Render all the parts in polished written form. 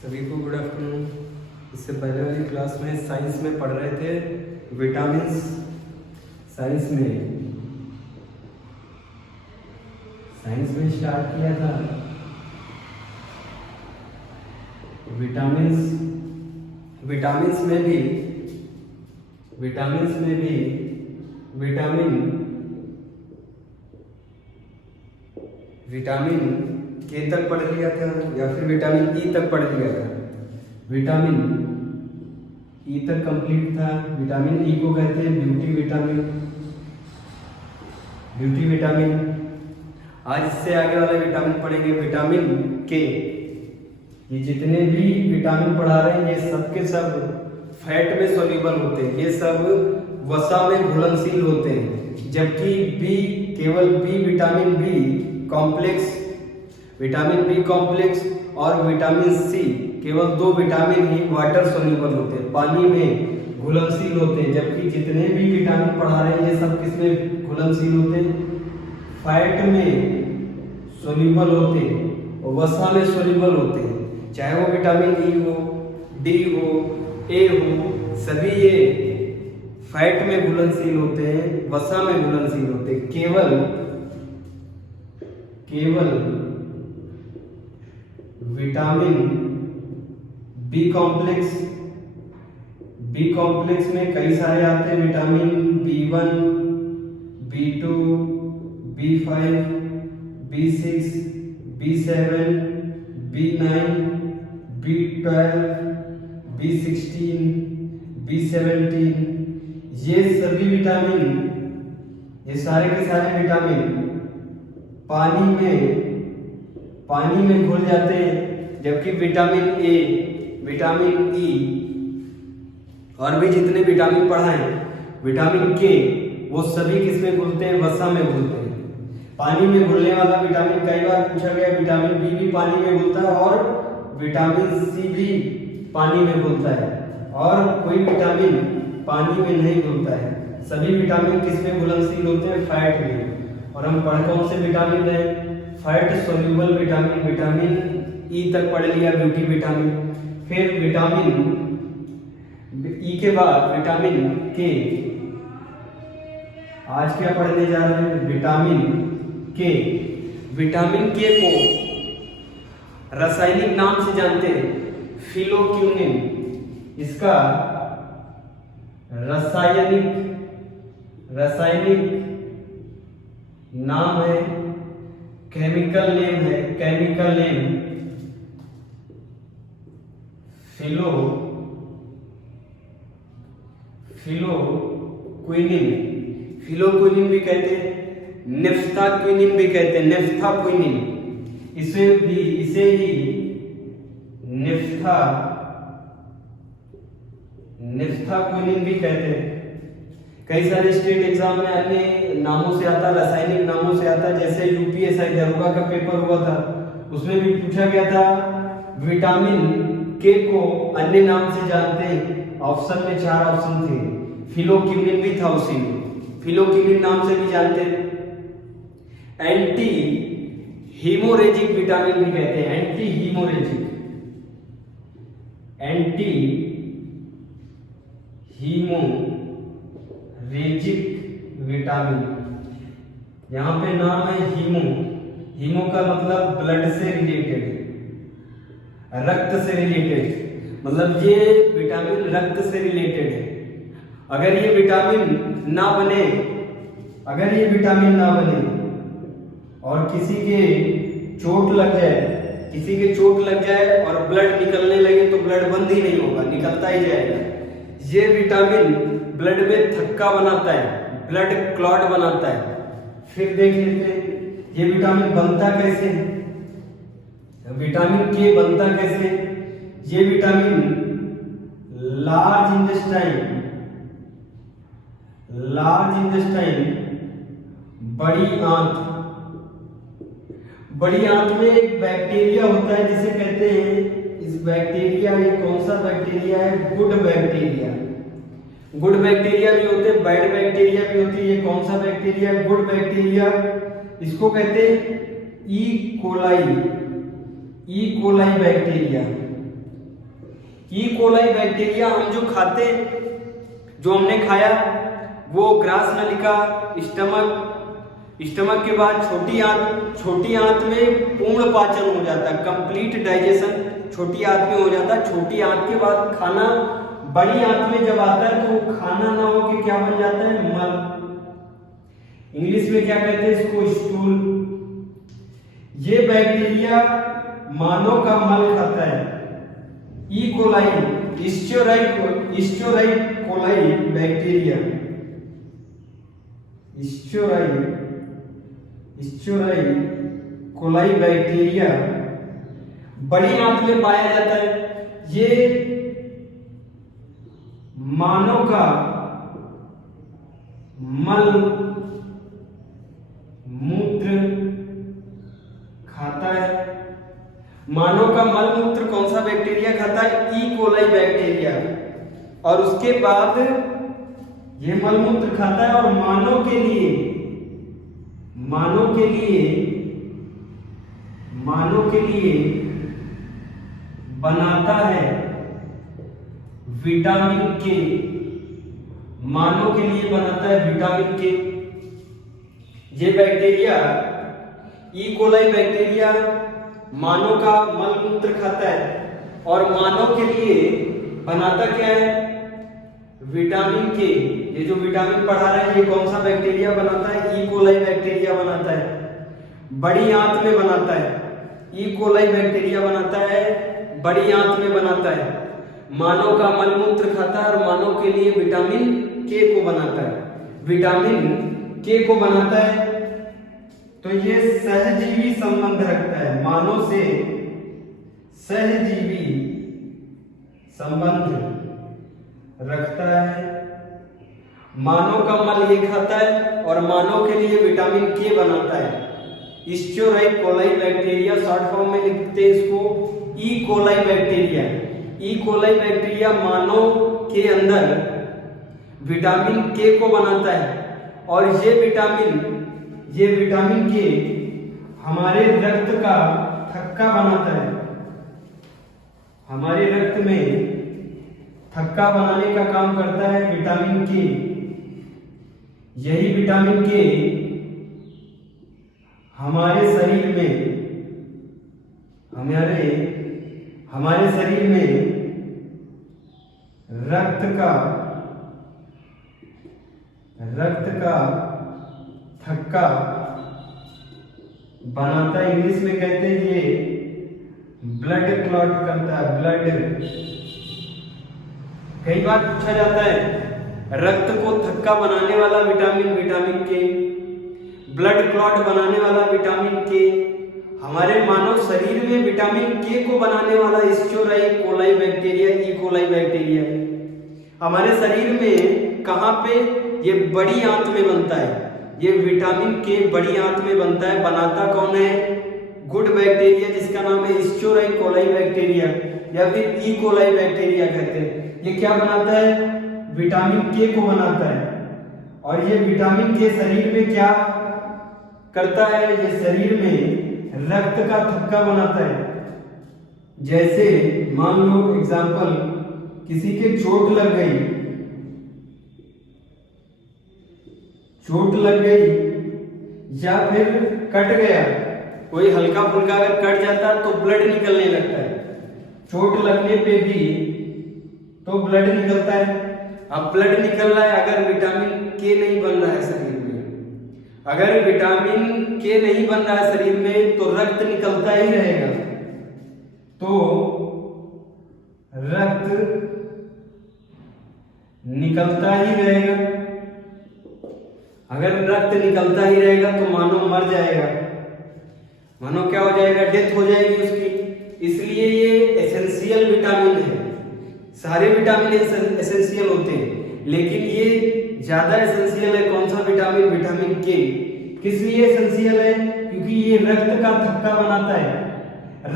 सभी को good afternoon. इससे पहले वाली क्लास में साइंस में पढ़ रहे थे विटामिन्स। साइंस में स्टार्ट किया था विटामिन्स। विटामिन्स में भी विटामिन के तक पढ़ लिया था या फिर विटामिन ई तक पढ़ लिया था। विटामिन ई तक कंप्लीट था। विटामिन ई को कहते हैं ब्यूटी विटामिन। आज इससे आगे वाला विटामिन पढ़ेंगे विटामिन के। ये जितने भी विटामिन पढ़ा रहे हैं ये सब के सब फैट में सोल्यूबल होते हैं, ये सब वसा में घुलनशील होते हैं। जबकि बी, केवल बी विटामिन बी कॉम्प्लेक्स और विटामिन सी, केवल दो विटामिन ही वाटर सोल्यूबल होते हैं, पानी में घुलनशील होते हैं। जबकि जितने भी विटामिन पढ़ा रहे हैं ये सब किसमें घुलनशील होते हैं? फैट में सोल्यूबल होते हैं और वसा में सोल्यूबल होते हैं। चाहे वो विटामिन ई हो, डी हो, ए हो, सभी ये फैट में घुलनशील होते हैं, वसा में घुलनशील होते हैं। केवल विटामिन बी कॉम्प्लेक्स में कई सारे आते हैं। Vitamin B1, B2, B5, B6, B7, B9, B12, B16, B17, ये सभी विटामिन, ये सारे के सारे विटामिन पानी में घुल जाते हैं। जबकि विटामिन ए, विटामिन ई और भी जितने विटामिन पढ़ाए, विटामिन के, वो सभी किसमें घुलते हैं? वसा में घुलते हैं। पानी में घुलने वाला विटामिन कई बार पूछा गया। विटामिन बी भी पानी में घुलता है और विटामिन सी भी पानी में घुलता है, और कोई विटामिन पानी में नहीं घुलता है। सभी विटामिन किसमें घुलनशील होते हैं? फैट में। और हम पढ़ कौन से विटामिन रहे? फैट सोल्यूबल विटामिन ई तक पढ़ लिया, ब्यूटी विटामिन। फिर विटामिन ई के बाद विटामिन के। आज क्या पढ़ने जा रहे हैं? विटामिन के। विटामिन के को रासायनिक नाम से जानते हैं, फिलोक्यूनिन। इसका रासायनिक नाम है, केमिकल नेम फिलोक्विनिन भी कहते हैं, नेफ्थाक्विनिन भी कहते हैं, नेफ्थाक्विनिन। इसे ही नेफ्थाक्विनिन भी कहते हैं। कई सारे स्टेट एग्जाम में अन्य नामों से आता, रासायनिक नामों से आता। जैसे यूपीएससी दरोगा का पेपर हुआ था, उसमें भी पूछा गया था विटामिन के को अन्य नाम से जानते हैं। ऑप्शन में 4 ऑप्शन थे, फिलोक्यूनिन भी था उसी में, फिलोक्यूनिन नाम से भी जानते हैं। एंटी हीमोरेजिक विटामिन भी कहते हैं, एंटी हीमोरेजिक विटामिन। यहां पे नाम है हीमो का मतलब ब्लड से रिलेटेड, रक्त से रिलेटेड, मतलब ये विटामिन रक्त से रिलेटेड है। अगर ये विटामिन ना बने और किसी के चोट लग जाए और ब्लड निकलने लगे तो ब्लड बंद ही नहीं होगा, निकलता ही जाएगा। ये विटामिन ब्लड में थक्का बनाता है, ब्लड क्लॉट बनाता है। फिर देख लेते हैं ये विटामिन बनता कैसे है। विटामिन के बनता कैसे? ये विटामिन लार्ज इंटेस्टाइन, बड़ी आंत में एक बैक्टीरिया होता है जिसे कहते हैं, इस बैक्टीरिया, ये कौन सा बैक्टीरिया है? गुड बैक्टीरिया भी होते हैं, बैड बैक्टीरिया भी होती है। ये कौन सा बैक्टीरिया है? Good bacteria. इसको कहते हैं ई coli bacteria. E coli bacteria हम जो खाते, जो हमने खाया वो ग्रास नलिका, स्टमक के बाद छोटी आंत में पूर्ण पाचन हो जाता है, कंप्लीट डाइजेशन छोटी आंत में हो जाता है। छोटी आंत के बाद खाना बड़ी आंत में जब आता है तो खाना ना हो के क्या बन जाता है, मल। इंग्लिश में क्या कहते हैं इसको, स्टूल। ये बैक्टीरिया मानव का मल खाता है। ई कोलाई स्टोराई कोलाई बैक्टीरिया, स्टोराई कोलाई बैक्टीरिया बड़ी आंत में पाया जाता है। ये मानव का मल मूत्र खाता है। मानव का मल मूत्र कौन सा बैक्टीरिया खाता है, ई कोलाई बैक्टीरिया। और उसके बाद ये मल मूत्र खाता है और मानव के लिए बनाता है विटामिन के। मानव के लिए बनाता है विटामिन के। ये बैक्टीरिया ई कोलाई बैक्टीरिया मानव का मल मूत्र खाता है और मानव के लिए बनाता क्या है, विटामिन के। ये जो विटामिन पढ़ा रहा है ये कौन सा बैक्टीरिया बनाता है, ई कोलाई बैक्टीरिया बनाता है, बड़ी आंत में बनाता है। ई कोलाई बैक्टीरिया बनाता है, बड़ी आंत में बनाता है, मानव का मल मूत्र खाता है और मानव के लिए विटामिन के को बनाता है, विटामिन के को बनाता है। तो ये सहजीवी संबंध रखता है, मानव से सहजीवी संबंध रखता है। मानव का मल ये खाता है और मानव के लिए विटामिन के बनाता है। स्टोराई कोलाई बैक्टीरिया, शॉर्ट फॉर्म में लिखते हैं इसको E coli bacteria. E coli bacteria मानव के अंदर विटामिन के को बनाता है और ये विटामिन के हमारे रक्त का थक्का बनाता है। हमारे रक्त में थक्का बनाने का काम करता है विटामिन के। यही विटामिन के हमारे शरीर में रक्त का थक्का बनाता है। इंग्लिश में कहते हैं ये ब्लड क्लॉट करता है, ब्लड। कई बार पूछा जाता है रक्त को थक्का बनाने वाला विटामिन के, ब्लड क्लॉट बनाने वाला विटामिन के। हमारे मानव शरीर में विटामिन के को बनाने वाला स्टोराई coli bacteria, E coli bacteria हमारे शरीर में कहां पे, ये बड़ी आंत में बनता है। ये विटामिन के बड़ी आंत में बनता है। बनाता कौन है, गुड बैक्टीरिया जिसका नाम है स्टोराई कोलाई बैक्टीरिया या फिर ई कोलाई बैक्टीरिया कहते हैं। ये क्या बनाता है, विटामिन के को बनाता है। और ये विटामिन के शरीर में क्या करता है, ये शरीर में रक्त का थक्का बनाता है। जैसे मान लो एग्जांपल, किसी के चोट लग गई या फिर कट गया, कोई हल्का फुल्का अगर कट जाता है तो ब्लड निकलने लगता है। चोट लगने पे भी तो ब्लड निकलता है। अब ब्लड निकल रहा है, अगर विटामिन के नहीं बन रहा है शरीर में, अगर विटामिन के नहीं बन रहा है शरीर में तो रक्त निकलता ही रहेगा। तो रक्त निकलता ही रहेगा। अगर रक्त निकलता ही रहेगा तो मानव मर जाएगा, मानव क्या हो जाएगा, डेथ हो जाएगी उसकी। इसलिए ये एसेंशियल विटामिन है। सारे विटामिन एसेंशियल होते हैं, लेकिन ये ज्यादा एसेंशियल है। कौन सा विटामिन, विटामिन के। किस लिए एसेंशियल है, क्योंकि ये रक्त का थक्का बनाता है।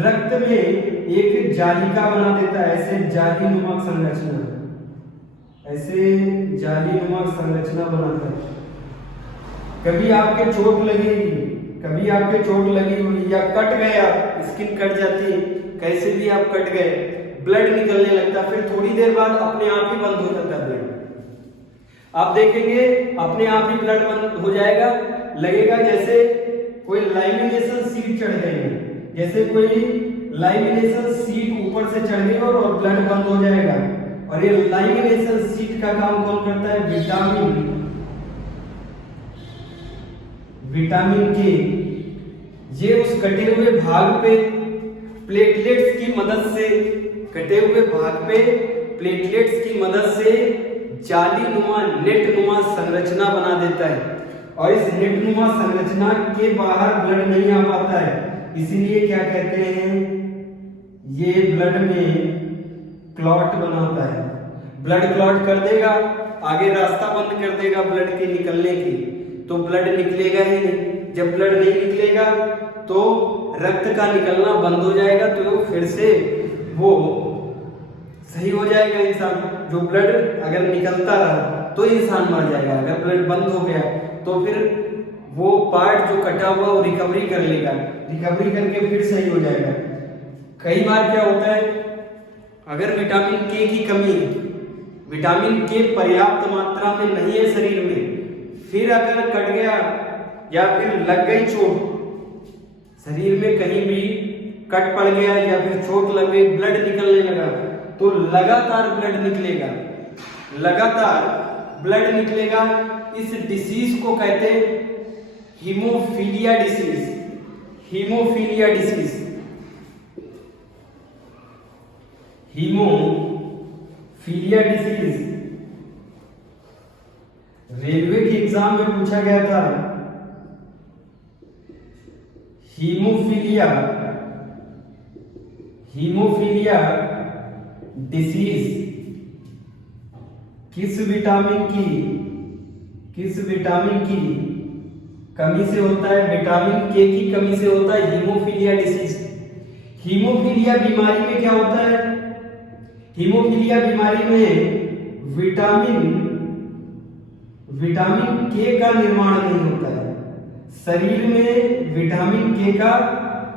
रक्त में एक जालिका बना देता है, ऐसे जालीनुमा संरचना बनाता है। कभी आपके चोट लगी हुई या कट गया, स्किन कट जाती है, कैसे भी आप कट गए, ब्लड निकलने लगता है, फिर थोड़ी देर बाद अपने आप ही बंद हो जाता है ब्लड। आप देखेंगे अपने आप ही ब्लड बंद हो जाएगा, लगेगा जैसे कोई लाइमिनेशन शीट चढ़ गई है, जैसे कोई लाइमिनेशन शीट ऊपर से चढ़ गई और ब्लड बंद हो जाएगा। और ये लाइमिनेशन शीट का काम कौन करता है? विटामिन के। ये उस कटे हुए भाग पे प्लेटलेट्स की मदद से, कटे हुए भाग पे प्लेटलेट्स की मदद से जाली नुमा नेट नुमा संरचना बना देता है, और इस नेट नुमा संरचना के बाहर ब्लड नहीं आ पाता है। इसीलिए क्या कहते हैं, ये ब्लड में क्लॉट बनाता है। ब्लड क्लॉट कर देगा, आगे रास्ता बंद कर देगा ब्लड के निकलने की, तो ब्लड निकलेगा ही नहीं। जब ब्लड नहीं निकलेगा तो रक्त का निकलना बंद हो जाएगा, तो फिर से वो सही हो जाएगा इंसान। जो ब्लड अगर निकलता रहा तो इंसान मर जाएगा, अगर ब्लड बंद हो गया तो फिर वो पार्ट जो कटा हुआ वो रिकवरी कर लेगा, रिकवरी करके फिर सही हो जाएगा। कई बार क्या होता है, अगर विटामिन के की कमी है, विटामिन के पर्याप्त मात्रा में नहीं है शरीर में, फिर अगर कट गया या फिर लग गई चोट, शरीर में कहीं भी कट पड़ गया या फिर चोट लग गई, ब्लड निकलने लगा, तो लगातार ब्लड निकलेगा, लगातार ब्लड निकलेगा। इस डिसीज को कहते हैं haemophilia disease. Haemophilia disease, haemophilia disease railway के एग्जाम में पूछा गया था। हीमोफीलिया, हीमोफीलिया डिसीज किस विटामिन की कमी से होता है? विटामिन के की कमी से होता है हीमोफीलिया डिसीज। हीमोफीलिया बीमारी में क्या होता है? हीमोफीलिया बीमारी में विटामिन के का निर्माण नहीं होता है। शरीर में विटामिन के का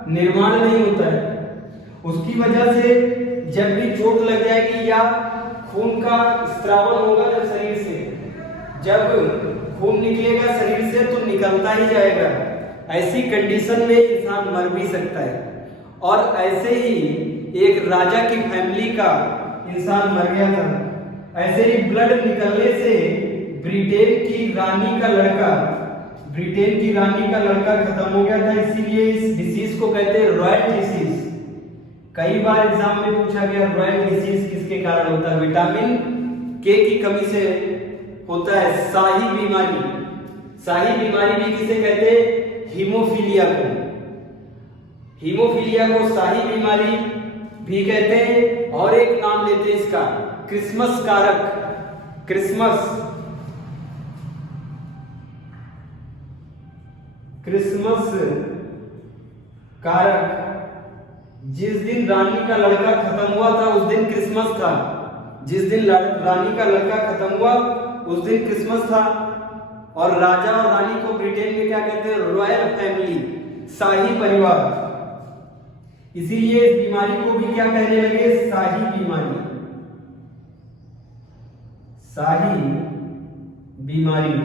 निर्माण नहीं होता है। उसकी वजह से जब भी चोट लग जाएगी या खून का स्त्रावन होगा जब शरीर से, जब खून निकलेगा शरीर से तो निकलता ही जाएगा। ऐसी कंडीशन में इंसान मर भी सकता है। और ऐसे ही एक राजा की फैमिली का इंसान मर गया था। ऐसे ही ब्लड निकलने से ब्रिटेन की रानी का लड़का खत्म हो गया था। इसीलिए इस डिसीज को कहते हैं रॉयल डिसीज। कई बार एग्जाम में पूछा गया रॉयल डिसीज किसके कारण होता है? विटामिन के की कमी से होता है। शाही बीमारी, शाही बीमारी भी किसे कहते हैं? हीमोफीलिया को। हीमोफीलिया को शाही बीमारी भी कहते हैं। और एक नाम लेते हैं इसका, क्रिसमस कारक। क्रिसमस कारक। जिस दिन रानी का लड़का खत्म हुआ था उस दिन क्रिसमस था। जिस दिन रानी का लड़का खत्म हुआ उस दिन क्रिसमस था। और राजा और रानी को ब्रिटेन में क्या कहते हैं? रॉयल फैमिली, शाही परिवार। इसीलिए इस बीमारी को भी क्या कहने लगे? शाही बीमारी। शाही बीमारी,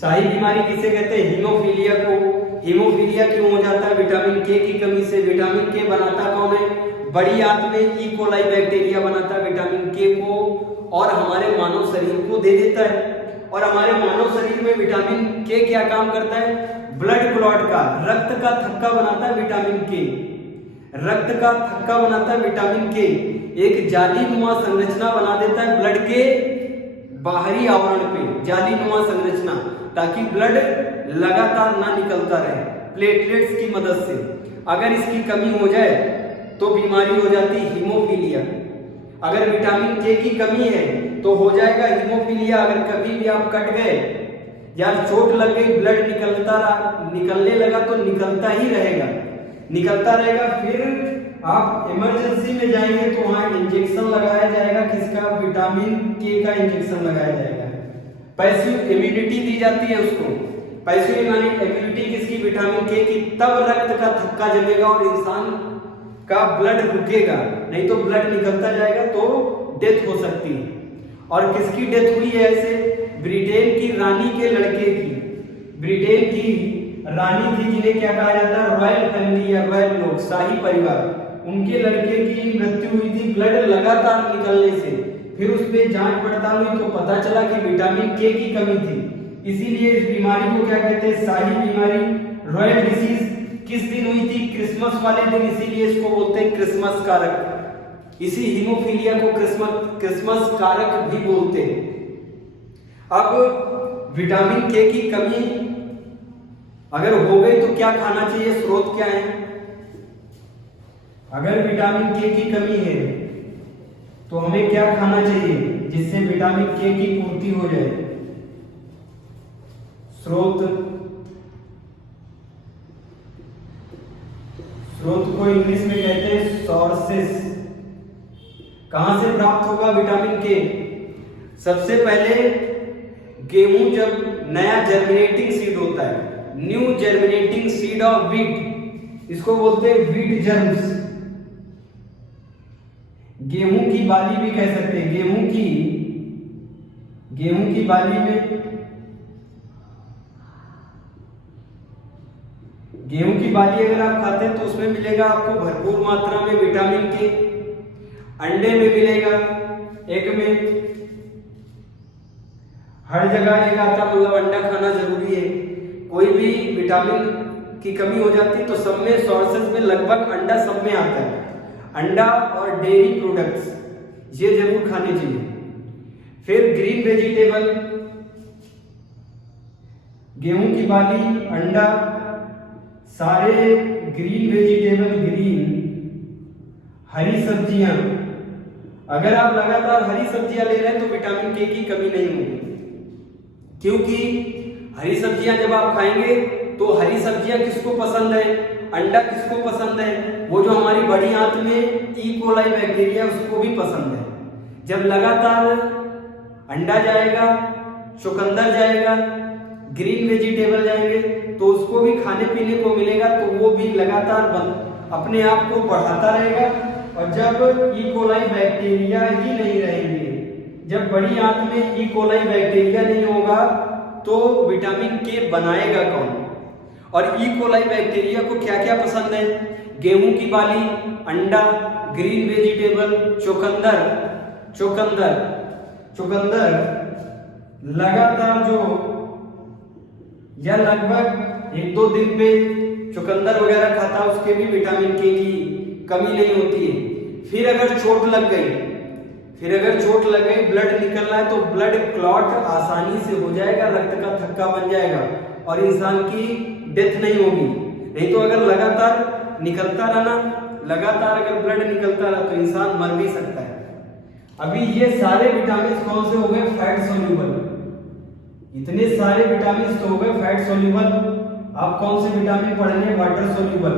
शाही बीमारी किसे कहते हैं? हीमोफीलिया को। हीमोफीलिया क्यों हो जाता है? विटामिन के की कमी से। विटामिन के बनाता कौन है? बड़ी आंत में ई कोलाई बैक्टीरिया बनाता है विटामिन के को, और हमारे मानव शरीर को दे देता है। और हमारे मानव शरीर में विटामिन के क्या काम करता है? ब्लड क्लॉट का, रक्त का थक्का बनाता है विटामिन के। रक्त का थक्का बनाता है विटामिन के। एक जालीनुमा संरचना बना देता है ब्लड के बाहरी आवरण पे, जालीनुमा संरचना, ताकि ब्लड लगातार ना निकलता रहे प्लेटलेट्स की मदद से। अगर इसकी कमी हो जाए तो बीमारी हो जाती है हीमोफीलिया। अगर विटामिन के की कमी है तो हो जाएगा हीमोफीलिया। अगर कभी भी आप कट गए या चोट लग गई, ब्लड निकलने लगा तो निकलता ही रहेगा, निकलता रहेगा। फिर आप इमरजेंसी में जाएंगे तो वहां इंजेक्शन लगाया जाएगा। किसका? विटामिन के का इंजेक्शन लगाया जाएगा। पैसिव इम्यूनिटी दी जाती है उसको। पैसिव इम्यूनिटी किसकी? विटामिन के की। तब रक्त का थक्का जमेगा और इंसान का ब्लड रुकेगा, नहीं तो ब्लड निकलता जाएगा तो डेथ हो सकती है। और किसकी डेथ हुई है ऐसे? ब्रिटेन की रानी के लड़के की। ब्रिटेन की रानी थी जिन्हें क्या कहा जाता है? रॉयल फैमिली या रॉयल लोग, शाही परिवार, उनके लड़के की मृत्यु हुई थी ब्लड लगातार निकलने से। फिर उस पे जांच पड़ताल हुई तो पता चला कि विटामिन के की कमी थी। इसीलिए इस बीमारी को क्या कहते हैं? शाही बीमारी, रॉयल डिसीज। किस दिन हुई थी? क्रिसमस वाले दिन, इसीलिए इसको बोलते हैं क्रिसमस कारक। इसी हीमोफीलिया को क्रिसमस कारक भी बोलते हैं। अब विटामिन के की कमी अगर हो गई तो क्या खाना चाहिए? स्रोत क्या है? अगर विटामिन के की कमी है तो हमें क्या खाना चाहिए जिससे विटामिन के की पूर्ति हो जाए? स्रोत को इंग्लिश में कहते हैं सोर्सेस। कहां से प्राप्त होगा विटामिन के? सबसे पहले गेहूं जब नया जर्मिनेटिंग सीड होता है, new germinating seed of wheat, इसको बोलते हैं व्हीट जर्म्स। गेहूं की बाली भी कह सकते हैं। गेहूं की बाली में, गेहूं की बाली अगर आप खाते हैं तो उसमें मिलेगा आपको भरपूर मात्रा में विटामिन के। अंडे में मिलेगा, एग में, हर जगह एग आता, मतलब अंडा खाना जरूरी है। कोई भी विटामिन की कमी हो जाती है तो सब में, सोर्सेज में लगभग अंडा सब में आता है। अंडा और डेयरी प्रोडक्ट्स ये जरूर खाने चाहिए। फिर ग्रीन वेजिटेबल, गेहूं की बाली, अंडा, सारे ग्रीन वेजिटेबल, ग्रीन हरी सब्जियां। अगर आप लगातार हरी सब्जियां ले रहे हैं तो विटामिन के की कमी नहीं होगी, क्योंकि हरी सब्जियां जब आप खाएंगे तो हरी सब्जियां किसको पसंद है? अंडा किसको पसंद है? वो जो हमारी बड़ी आंत में ई कोलाई बैक्टीरिया, उसको भी पसंद है। जब लगातार अंडा जाएगा, चुकंदर जाएगा, ग्रीन वेजिटेबल जाएंगे तो उसको भी खाने पीने को मिलेगा, तो वो भी लगातार अपने आप को बढ़ाता रहेगा। और जब ई कोलाई बैक्टीरिया ही नहीं रहेंगे, जब बड़ी आंत में ई कोलाई बैक्टीरिया नहीं होगा तो विटामिन के बनाएगा कौन? और ई कोलाई बैक्टीरिया को क्या क्या पसंद है? गेहूं की बाली, अंडा, ग्रीन वेजिटेबल, चुकंदर लगातार जो, या लगभग 1-2 दिन पे चुकंदर वगैरह खाता, उसके भी विटामिन के की कमी नहीं होती है। फिर अगर चोट लग गई, ब्लड निकल रहा है तो ब्लड क्लॉट आसानी से हो जाएगा, रक्त का थक्का बन जाएगा और इंसान की डेथ नहीं होगी। नहीं तो अगर लगातार निकलता रहा, लगातार अगर ब्लड निकलता रहा तो इंसान मर भी सकता है। अभी ये सारे विटामिन कौन से हो गए? Fat soluble. इतने सारे विटामिन तो हो गए फैट सोल्यूबल। आप कौन से विटामिन पढ़ेंगे? Water soluble.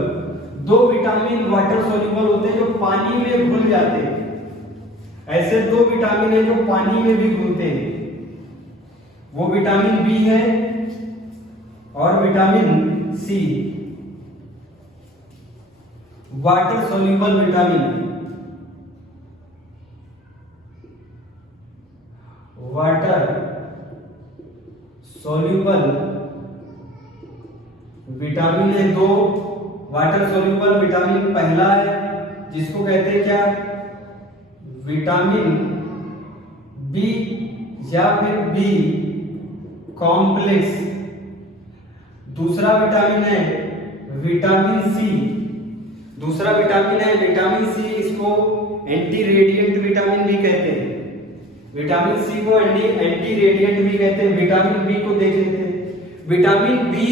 2 vitamin water soluble होते हैं जो पानी में घुल जाते हैं। ऐसे 2 विटामिन है जो पानी में भी घुलते हैं, वो विटामिन बी है और vitamin C. Water soluble vitamin, water soluble vitamin है 2। वाटर सोल्यूबल विटामिन पहला है जिसको कहते हैं क्या? विटामिन बी या फिर बी कॉम्प्लेक्स। दूसरा विटामिन है विटामिन सी। विटामिन सी, इसको एंटी रेडिएंट विटामिन भी कहते हैं। विटामिन सी को एंटी रेडिएंट भी कहते हैं। विटामिन बी को देख लेते हैं। विटामिन बी,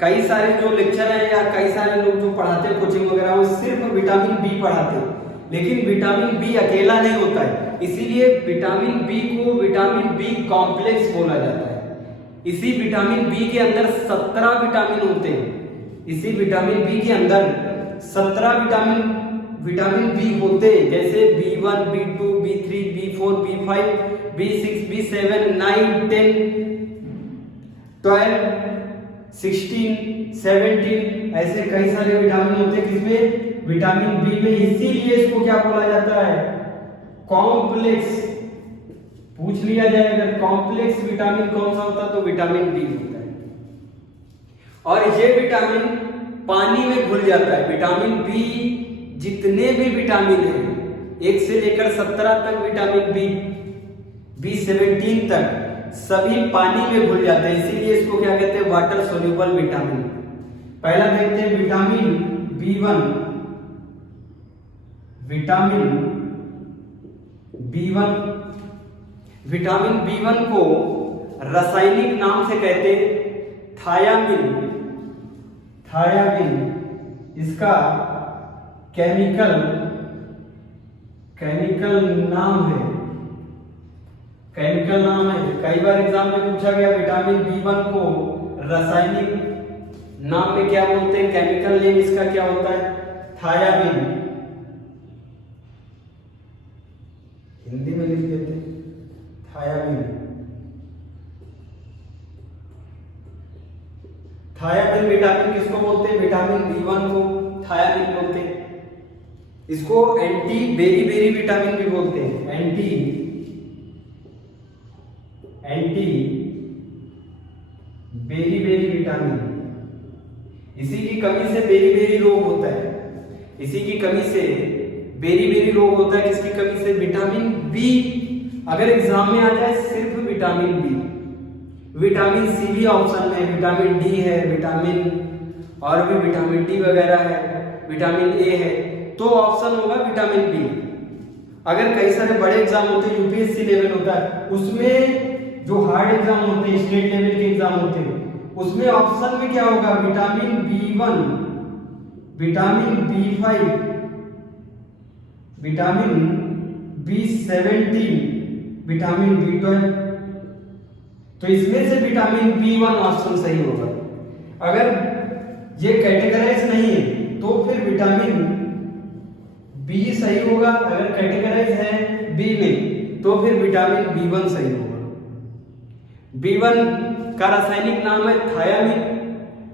कई सारे जो लेक्चर हैं या कई सारे लोग जो पढ़ाते हैं कोचिंग वगैरह, वो सिर्फ विटामिन बी पढ़ाते हैं, लेकिन विटामिन बी अकेला नहीं होता है। इसीलिए विटामिन बी को विटामिन बी कॉम्प्लेक्स बोला जाता है। इसी विटामिन बी के अंदर 17 विटामिन होते हैं। इसी विटामिन बी के अंदर 17 विटामिन बी होते हैं, जैसे B1, B2, B3, B4, B5, B6, B7, 9, 10, 12, 16, 17, ऐसे कई सारे विटामिन होते हैं। किसमें? विटामिन बी में, इसीलिए इसको क्या बोला जाता है, कॉम्प्लेक्स। पूछ लिया जाए अगर कॉम्प्लेक्स विटामिन कौन सा होता है तो विटामिन बी होता है। और ये विटामिन पानी में घुल जाता है। विटामिन बी जितने भी विटामिन हैं 1 से लेकर 17 तक विटामिन बी, B17 तक सभी पानी में घुल जाते हैं, इसीलिए इसको क्या कहते हैं, वाटर सोल्यूबल विटामिन। पहला देखते हैं vitamin B1। Vitamin B1, vitamin B1 को रासायनिक नाम से कहते हैं थायामिन। थायामिन इसका केमिकल नाम है। केमिकल नाम है। कई बार एग्जाम में पूछा गया विटामिन B1 को रासायनिक नाम में क्या बोलते हैं, केमिकल नेम इसका क्या होता है, थायामिन। हिंदी में लिख देते हैं थायामिन। थायामिन विटामिन किसको बोलते हैं, विटामिन B1 को थायामिन बोलते हैं। इसको एंटी बेरी विटामिन भी बोलते हैं, एंटी बेरी विटामिन। इसी की कमी से बेरी रोग होता है। इसी की कमी से बेरी रोग होता है। किसकी कमी से, विटामिन बी। अगर एग्जाम में आ जाए सिर्फ विटामिन बी, विटामिन सी भी ऑप्शन में, विटामिन डी है, विटामिन और भी विटामिन डी वगैरह है, विटामिन ए है, तो ऑप्शन होगा विटामिन बी। अगर कई सारे बड़े एग्जाम होते हैं, यूपीएससी लेवल होता है, उसमें जो हार्ड एग्जाम होते हैं, स्टेट लेवल के एग्जाम होते हैं, उसमें ऑप्शन में क्या होगा, vitamin B1, vitamin B5, vitamin B17, vitamin B12। तो इसमें से विटामिन B1 ऑप्शन सही होगा। अगर ये कैटेगराइज नहीं है तो फिर विटामिन बी सही होगा। अगर कैटेगराइज है बी में तो फिर विटामिन B1 सही होगा। B1 का रासायनिक नाम है थायामिन,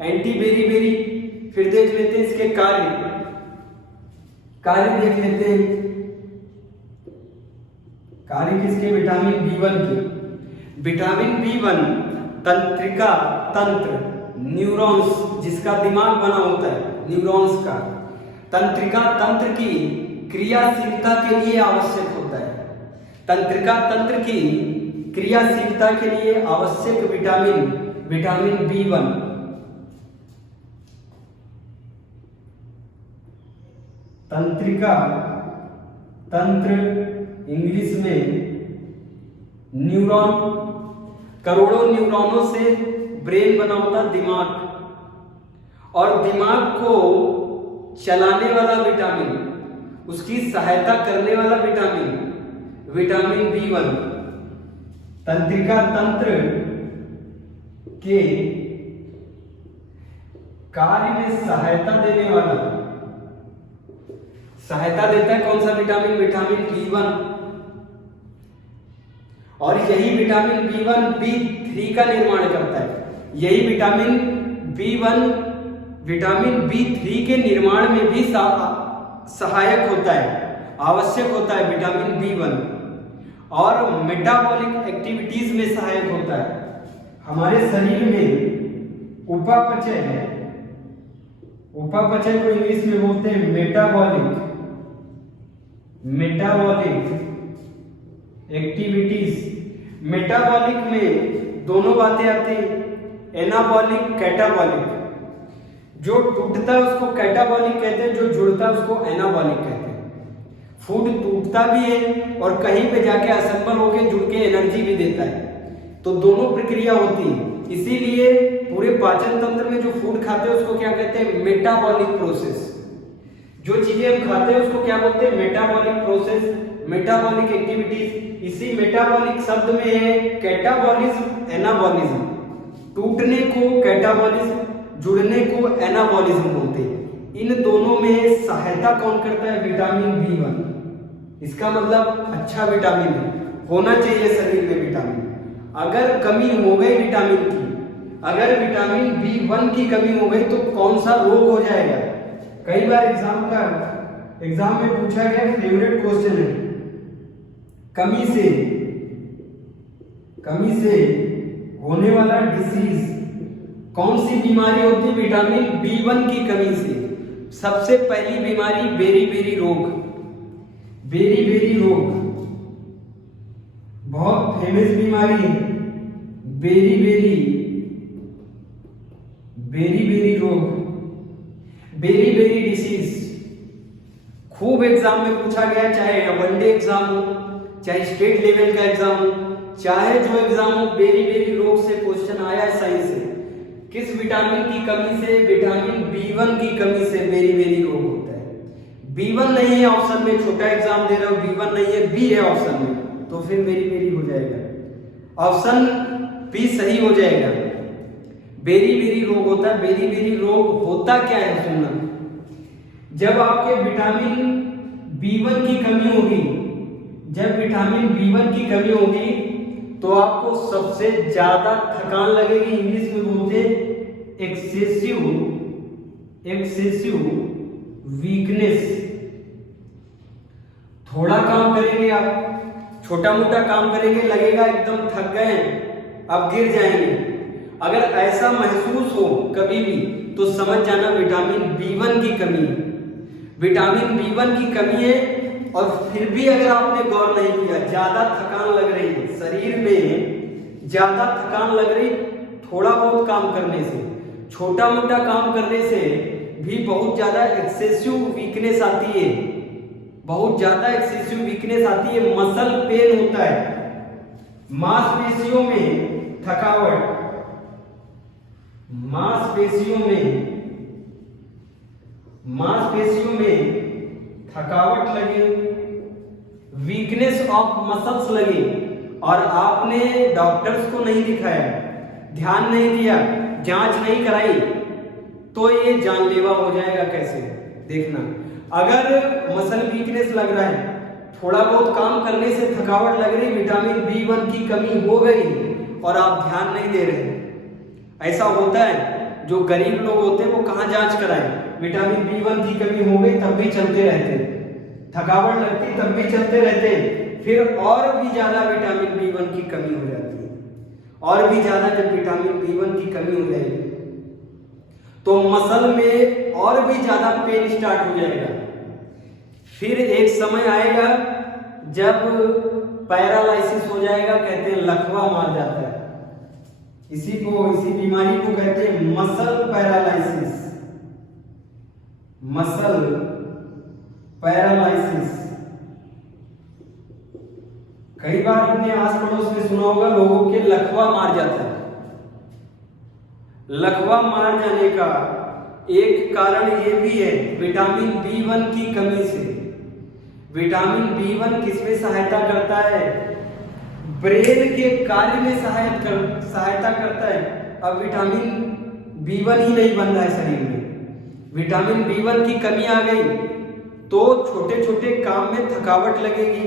एंटी बेरी। फिर देख लेते हैं इसके कार्य देख लेते हैं। कार्य किसके, विटामिन B1 के। विटामिन B1 तंत्रिका तंत्र, न्यूरॉन्स, जिसका दिमाग बना होता है, न्यूरॉन्स का तंत्रिका तंत्र की क्रियाशीलता के लिए आवश्यक होता है। तंत्रिका तंत्र की क्रियाशीलता के लिए आवश्यक विटामिन B1। तंत्रिका तंत्र इंग्लिश में न्यूरॉन, करोड़ों न्यूरॉनों से ब्रेन बना होता है, दिमाग, और दिमाग को चलाने वाला विटामिन, उसकी सहायता करने वाला विटामिन B1। तंत्रिका तंत्र के कार्य में सहायता देता है कौन सा विटामिन B1। और यही विटामिन B1 B3 का निर्माण करता है। यही विटामिन B3 के निर्माण में भी सहायक होता है, आवश्यक होता है विटामिन B1, और मेटाबॉलिक एक्टिविटीज में सहायक होता है। हमारे शरीर में उपापचय है, उपापचय को इंग्लिश में बोलते हैं मेटाबॉलिक एक्टिविटीज। मेटाबॉलिक में दोनों बातें आती हैं, एनाबॉलिक, कैटाबॉलिक। जो टूटता है उसको कैटाबॉलिक कहते हैं, जो जुड़ता है उसको एनाबॉलिक कहते हैं। फूड टूटता भी है और कहीं पे जाके असेंबल होके जुड़ के एनर्जी भी देता है, तो दोनों प्रक्रिया होती है। इसीलिए पूरे पाचन तंत्र में जो फूड खाते हैं उसको क्या कहते हैं, मेटाबॉलिक प्रोसेस। जो चीजें हम खाते हैं उसको क्या बोलते हैं, मेटाबॉलिक प्रोसेस, मेटाबॉलिक एक्टिविटीज। इसी मेटाबॉलिक शब्द में है कैटाबॉलिज्म, एनाबॉलिज्म। टूटने को कैटाबॉलिज्म, जुड़ने को एनाबॉलिज्म बोलते हैं। इन दोनों में सहायता कौन करता है, विटामिन B1। इसका मतलब अच्छा विटामिन है, होना चाहिए शरीर में विटामिन। अगर कमी हो गई विटामिन की, अगर विटामिन B1 की कमी हो गई तो कौन सा रोग हो जाएगा, कई बार एग्जाम में पूछा गया, फेवरेट क्वेश्चन है। कमी से होने वाला डिसीज, कौन सी बीमारी होती है विटामिन B1 की कमी से? सबसे पहली बीमारी बेरी रोग। बेरी रोग बहुत फेमस बीमारी है, बेरी रोग, बेरी डिसीज। खूब एग्जाम में पूछा गया, चाहे वनडे एग्जाम हो, चाहे स्टेट लेवल का एग्जाम हो, चाहे जो एग्जाम हो, बेरी रोग से क्वेश्चन आया है साइंस से। किस विटामिन की कमी से? विटामिन B1 की कमी से बेरी रोग होता है। B1 नहीं है ऑप्शन में, छोटा एग्जाम दे रहा हूं, B1 नहीं है, B है ऑप्शन में, तो फिर बेरी हो जाएगा, ऑप्शन B सही हो जाएगा। बेरी रोग होता है। बेरी रोग होता क्या है सुनना, जब आपके विटामिन B1 की कमी होगी, जब विटामिन B1 की कमी होगी तो आपको सबसे ज्यादा थकान लगेगी, इंग्लिश में बोलते एक्सेसिव वीकनेस। थोड़ा काम करेंगे आप, छोटा मोटा काम करेंगे, लगेगा एकदम थक गए, अब गिर जाएंगे। अगर ऐसा महसूस हो कभी भी तो समझ जाना विटामिन B1 की कमी है। विटामिन B1 की कमी है। और फिर भी अगर आपने गौर नहीं किया, ज्यादा थकान लग रही है, शरीर में ज्यादा थकान लग रही, थोड़ा बहुत काम करने से, छोटा मोटा काम करने से भी बहुत ज्यादा एक्सेसिव वीकनेस आती है, बहुत ज्यादा एक्सेसिव वीकनेस आती है, मसल पेन होता है, मांसपेशियों में थकावट, मांसपेशियों में थकावट लगे, वीकनेस ऑफ मसल्स लगे, और आपने डॉक्टर्स को नहीं दिखाया, ध्यान नहीं दिया, जांच नहीं कराई, तो ये जानलेवा हो जाएगा। कैसे? देखना, अगर मसल वीकनेस लग रहा है, थोड़ा बहुत काम करने से थकावट लग रही, विटामिन B1 की कमी हो गई और आप ध्यान नहीं दे रहे, ऐसा होता है। जो गरीब लोग होते हैं वो कहाँ जांच कराएं? विटामिन B1 की कमी हो गई तब भी चलते रहते, थकावट लगती तब भी चलते रहते, फिर और भी ज्यादा विटामिन B1 की कमी हो जाती है। और भी ज्यादा जब विटामिन B1 की कमी हो जाएगी तो मसल में और भी ज्यादा पेन स्टार्ट हो जाएगा। फिर एक समय आएगा जब पैरालाइसिस हो जाएगा, कहते हैं लकवा मार जाता है। इसी बीमारी को कहते हैं मसल पैरालाइसिस। कई बार अपने आस पड़ोस में सुना होगा लोगों के लकवा मार जाता है। लकवा मार जाने का एक कारण ये भी है विटामिन B1 की कमी से। विटामिन B1 किसमें सहायता करता है? ब्रेन के कार्य में सहायता करता है। अब विटामिन B1 ही नहीं बन रहा है शरीर में, विटामिन B1 की कमी आ गई तो छोटे छोटे काम में थकावट लगेगी,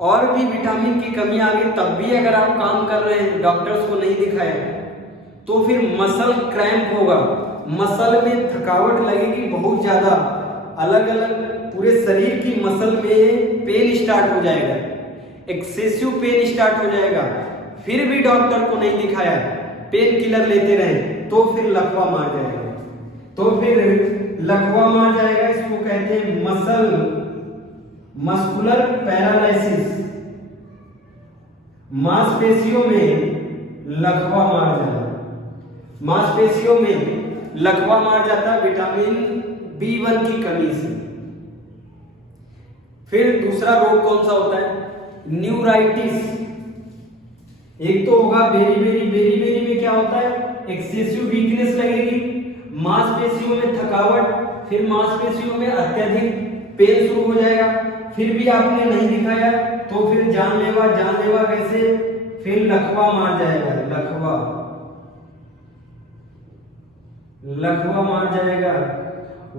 और भी विटामिन की कमी आ गई तब भी अगर आप काम कर रहे हैं, डॉक्टर्स को नहीं दिखाया, तो फिर मसल क्रैम्प होगा, मसल में थकावट लगेगी बहुत ज्यादा, अलग अलग पूरे शरीर की मसल में पेन स्टार्ट हो जाएगा, एक्सेसिव पेन स्टार्ट हो जाएगा। फिर भी डॉक्टर को नहीं दिखाया, पेन किलर लेते रहे, तो फिर लकवा मार जाएगा। इसको कहते हैं मस्कुलर पैरालाइसिस। मांसपेशियों में लकवा मार जाता, मांसपेशियों में लकवा मार जाता विटामिन B1 की कमी से। फिर दूसरा रोग कौन सा होता है? न्यूराइटिस। एक तो होगा बेरी में क्या होता है? एक्सेसिव वीकनेस लगेगी, मांसपेशियों में थकावट, फिर मांसपेशियों में अत्यधिक पेन शुरू हो जाएगा। फिर भी आपने नहीं दिखाया तो फिर जानलेवा कैसे? फिर लकवा मार जाएगा, लकवा मार जाएगा,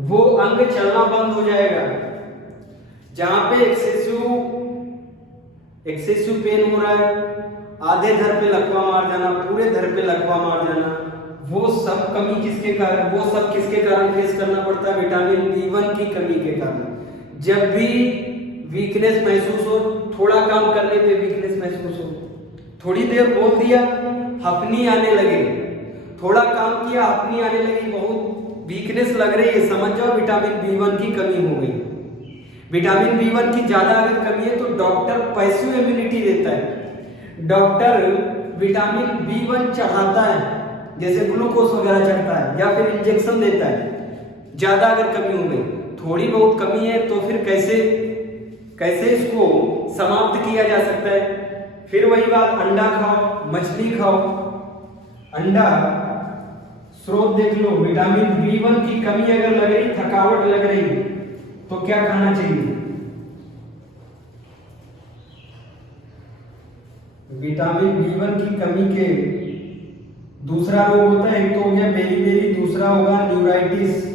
वो अंग चलना बंद हो जाएगा। जहां पे एक्सेसिव पेन हो रहा है, आधे धड़ पे लकवा मार जाना, पूरे धड़ पे लकवा मार जाना, वो सब कमी किसके कारण, वो सब किसके कारण फेस करना पड़ता है, विटामिन B1 की कमी के कारण। जब भी वीकनेस महसूस हो, थोड़ा काम करने पे वीकनेस महसूस हो, थोड़ी देर बोल दिया हफनी आने लगे, थोड़ा काम किया हफनी आने लगी, बहुत वीकनेस लग रही है, समझ जाओ विटामिन B1 की कमी हो गई। विटामिन B1 की ज्यादा अगर कमी है तो डॉक्टर पैसिव इम्यूनिटी देता है, डॉक्टर विटामिन B1 चढ़ाता है, जैसे ग्लूकोज वगैरह चढ़ता है या फिर इंजेक्शन देता है। ज्यादा अगर कमी हो गई, थोड़ी बहुत कमी है तो फिर कैसे इसको समाप्त किया जा सकता है। फिर वही बात, अंडा खाओ, मछली खाओ। अंडा स्रोत देख लो, विटामिन B1 की कमी अगर लग रही, थकावट लग रही तो क्या खाना चाहिए, विटामिन B1 की कमी के दूसरा रोग होता है, एक तो हो गया बेरी, दूसरा होगा न्यूराइटिस।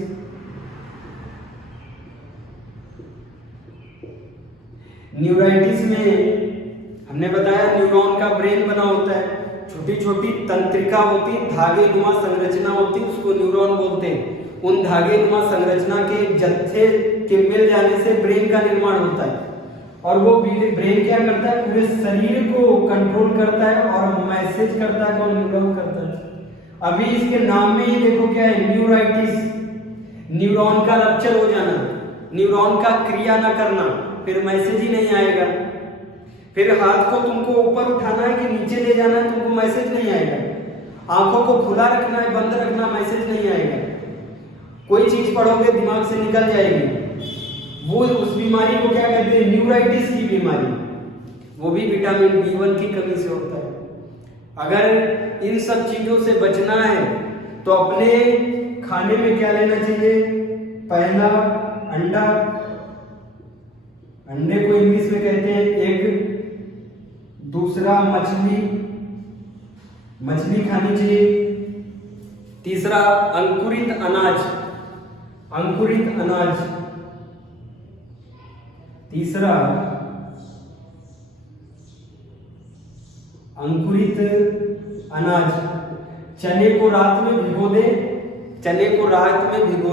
न्यूराइटिस में हमने बताया न्यूरॉन का ब्रेन बना होता है, छोटी छोटी तंत्रिका होती, धागे नुमा संरचना होती, उसको न्यूरॉन बोलते हैं। उन धागे नुमा संरचना के जत्थे के मिल जाने से ब्रेन का निर्माण होता है, और वो ब्रेन क्या करता है, पूरे शरीर को कंट्रोल करता है और मैसेज करता है, कौन, न्यूरॉन करता है। अभी इसके नाम में ही देखो क्या है, न्यूराइटिस, न्यूरॉन का रप्चर हो जाना, न्यूरॉन का क्रिया ना करना, फिर मैसेज ही नहीं आएगा। फिर हाथ को तुमको ऊपर उठाना है कि नीचे ले जाना है, तुमको मैसेज नहीं आएगा। आंखों को खुला रखना है, बंद रखना, मैसेज नहीं आएगा। कोई चीज पढ़ोगे दिमाग से निकल जाएगी। वो उस बीमारी को क्या कहते हैं, न्यूराइटिस की बीमारी, वो भी विटामिन B1 की कमी से होता है। अगर इन सब चीजों से बचना है तो अपने खाने में क्या लेना चाहिए, पहला अंडा, अंडे को इंग्लिश में कहते हैं एग। दूसरा मछली खानी चाहिए। तीसरा अंकुरित अनाज, तीसरा अंकुरित अनाज। चने को रात में भिगो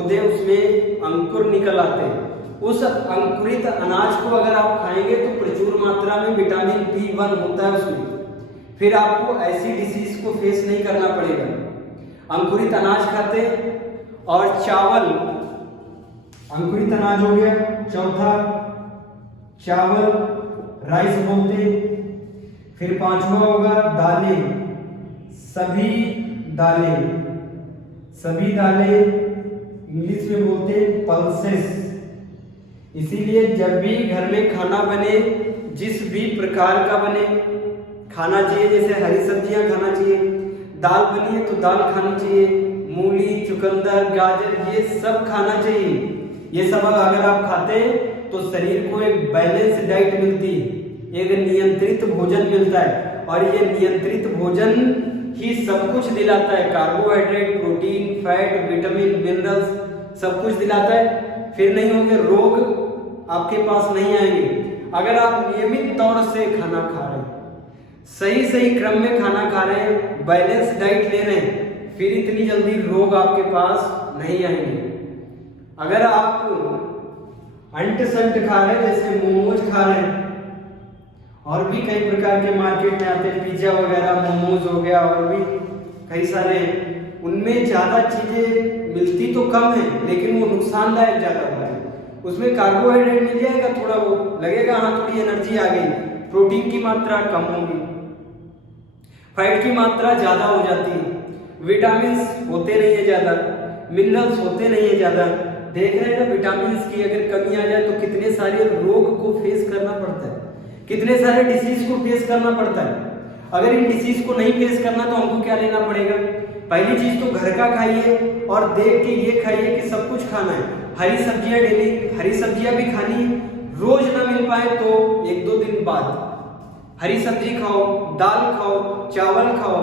दे, उसमें अंकुर निकल आते हैं। उस अंकुरित अनाज को अगर आप खाएंगे तो प्रचुर मात्रा में विटामिन B1 होता है उसमें, फिर आपको ऐसी डिसीज को फेस नहीं करना पड़ेगा। अंकुरित अनाज खाते हैं। और चावल, अंकुरित अनाज हो गया। चौथा चावल, राइस बोलते हैं। फिर पांचवा होगा दालें, सभी दालें इंग्लिश में बोलते हैं पल्सेस। इसीलिए जब भी घर में खाना बने, जिस भी प्रकार का बने, खाना चाहिए। जैसे हरी सब्जियां खाना चाहिए, दाल बनी है तो दाल खानी चाहिए, मूली, चुकंदर, गाजर, ये सब खाना चाहिए। ये सब अगर आप खाते हैं तो शरीर को एक बैलेंस डाइट मिलती है, एक नियंत्रित भोजन मिलता है, और ये नियंत्रित भोजन ही सब कुछ दिलाता है। Carbohydrate, protein, fat, vitamin, minerals सब कुछ दिलाता है। फिर नहीं होंगे रोग, आपके पास नहीं आएंगे। अगर आप नियमित तौर से खाना खा रहे हैं, सही क्रम में खाना खा रहे हैं, बैलेंस डाइट ले रहे हैं, फिर इतनी जल्दी रोग आपके पास नहीं आएंगे। अगर आप अंट संट खा रहे हैं, जैसे मोमोज खा रहे हैं, और भी कई प्रकार के मार्केट में आते हैं, पिज्जा वगैरह, मोमोज हो गया, और भी कई सारे, उनमें ज्यादा चीजें मिलती तो कम है, लेकिन वो नुकसानदायक ज्यादा होता है। उसमें कार्बोहाइड्रेट मिल जाएगा, थोड़ा वो लगेगा, हाँ थोड़ी एनर्जी आ गई, प्रोटीन की मात्रा कम होगी, फैट की मात्रा ज्यादा हो जाती है, विटामिन होते नहीं है ज्यादा, मिनरल्स होते नहीं है ज्यादा। देख रहे हैं ना, विटामिन की अगर कमी आ जाए तो कितने सारे रोग को फेस करना पड़ता है, कितने सारे डिसीज को फेस करना पड़ता है। अगर इन डिसीज को नहीं फेस करना तो हमको क्या लेना पड़ेगा, पहली चीज तो घर का खाइए, और देख के ये खाइए कि सब कुछ खाना है। हरी सब्जियां डेली, हरी सब्जियां भी खानी है, रोज ना मिल पाए तो 1-2 दिन बाद हरी सब्जी खाओ, दाल खाओ, चावल खाओ,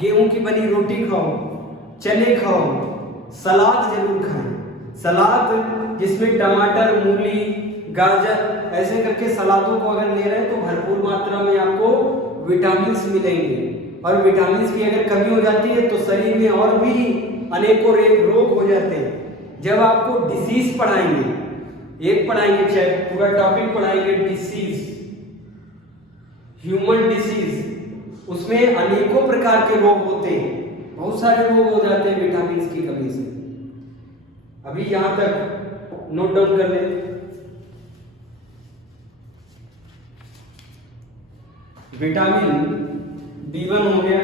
गेहूं की बनी रोटी खाओ, चने खाओ, सलाद जरूर खाएं। सलाद जिसमें टमाटर, मूली, गाजर, ऐसे करके सलादों को अगर ले रहे हैं तो भरपूर मात्रा में आपको विटामिन मिलेंगे। और विटामिन की अगर कमी हो जाती है तो शरीर में और भी अनेकों रोग हो जाते हैं। जब आपको डिसीज पढ़ाएंगे, एक पढ़ाएंगे पूरा टॉपिक पढ़ाएंगे डिसीज, ह्यूमन डिसीज, उसमें अनेकों प्रकार के रोग होते हैं, बहुत सारे रोग हो जाते हैं विटामिन की कमी से। अभी यहां तक नोट डाउन कर ले। विटामिन B1 हो गया,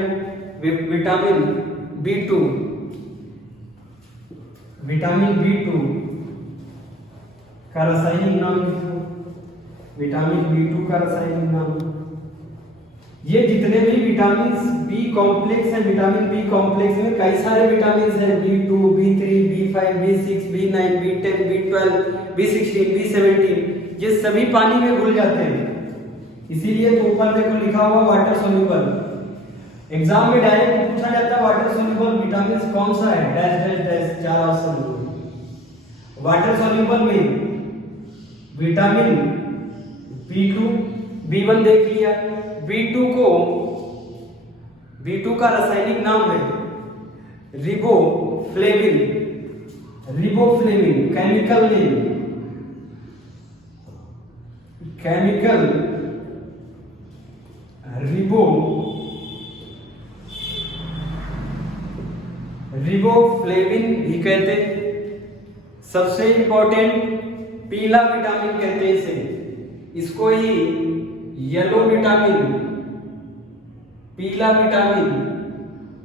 विटामिन B2, विटामिन B2 का रासायनिक नाम, विटामिन B2 का रासायनिक नाम। ये जितने भी विटामिन बी कॉम्प्लेक्स हैं, विटामिन बी कॉम्प्लेक्स में कई सारे विटामिन हैं, B2, B3, B5, B6, B9, B10, B12, B16, B17, ये सभी पानी में घुल जाते हैं। इसीलिए तो ऊपर देखो लिखा हुआ वाटर सोल्यूबल। एग्जाम में डायरेक्ट पूछा जाता है वाटर सोल्यूबल विटामिन कौन सा है, dash dash dash, 4 option. Water soluble में विटामिन B2, B1 देख लिया, B2 का रासायनिक नाम है riboflavin, riboflavin chemical name, chemical riboflavin भी कहते हैं। सबसे इंपॉर्टेंट पीला विटामिन कहते हैं इसे, इसको ही येलो विटामिन, पीला विटामिन,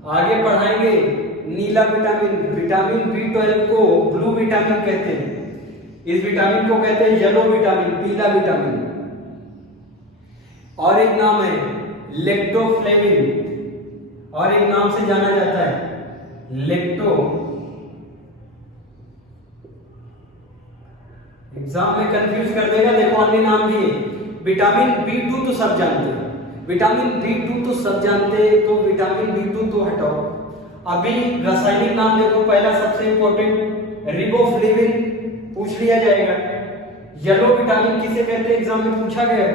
आगे पढ़ाएंगे नीला विटामिन, विटामिन B12 को ब्लू विटामिन कहते हैं, इस विटामिन को कहते हैं येलो विटामिन, पीला विटामिन। और एक नाम है लेक्टोफ्लेविन, और एक नाम से जाना जाता है लेक्टो। एग्जाम में कंफ्यूज कर देगा, देखो अन्य नाम भी है। विटामिन B2 तो सब जानते हैं, विटामिन B2 तो सब जानते हैं, तो विटामिन B2 तो हटाओ। अभी रासायनिक नाम देखो, पहला सबसे इंपॉर्टेंट रिबोफ्लेविन पूछ लिया जाएगा। येलो विटामिन किसे कहते हैं, एग्जाम में पूछा गया।